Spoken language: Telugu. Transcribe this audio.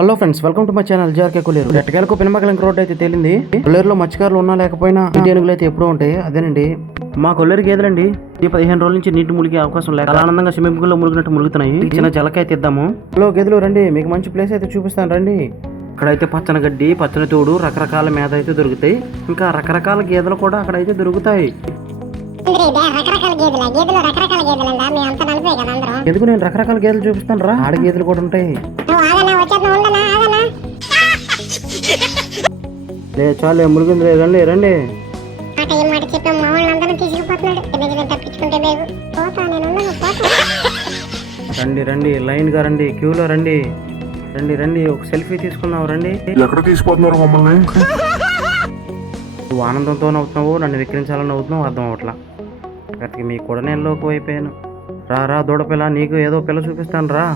Hello friends, welcome to my channel జార్కే కొల్లేరు. ఎట్టకేలకు పెనమగలంకి రోడ్ అయితే తేలింది. కొల్లేరులో మత్స్యకారులు ఉన్నా లేకపోయినా నీటి ఏనుగులు అయితే ఎప్పుడూ ఉంటాయి. అదేనండి మా కొల్లేరు గేదెలండి. ఈ 15 రోజుల నుంచి నీటి ములిగే అవకాశం లేక ఆనందంగా స్విమ్మింగ్ పూల్ లో ములిగినట్టు ములుగుతున్నాయి. చిన్న జలకాయ తీద్దాము. హలో గేదెలు రండి, మీకు మంచి ప్లేస్ అయితే చూపిస్తాను రండి. అక్కడైతే పచ్చని గడ్డి, పచ్చని తోడు, రకరకాల మేత అయితే దొరుకుతాయి. ఇంకా రకరకాల గేదెలు కూడా అక్కడైతే దొరుకుతాయి. ఎందుకు నేను రకరకాల గేదెలు చూపిస్తాను రా. ఆడ గేదెలు కూడా ఉంటాయి. చాలే ములిగింది రండి రండి. రండి రండి, లైన్ గా రండి, క్యూలో రండి. రండి రండి, ఒక సెల్ఫీ తీసుకున్నావు రండి. ఎక్కడ తీసుకుపోతున్నారు మమ్మల్ని? నువ్వు ఆనందంతో నవ్వుతున్నావు, నన్ను విక్రించాలని నవ్వుతున్నావు, అర్థం అవట్లా. గతికి మీ కూడా నేను లోకి అయిపోయాను. రా రా దూడపిల్ల, నీకు ఏదో పిల్ల చూపిస్తాను రా.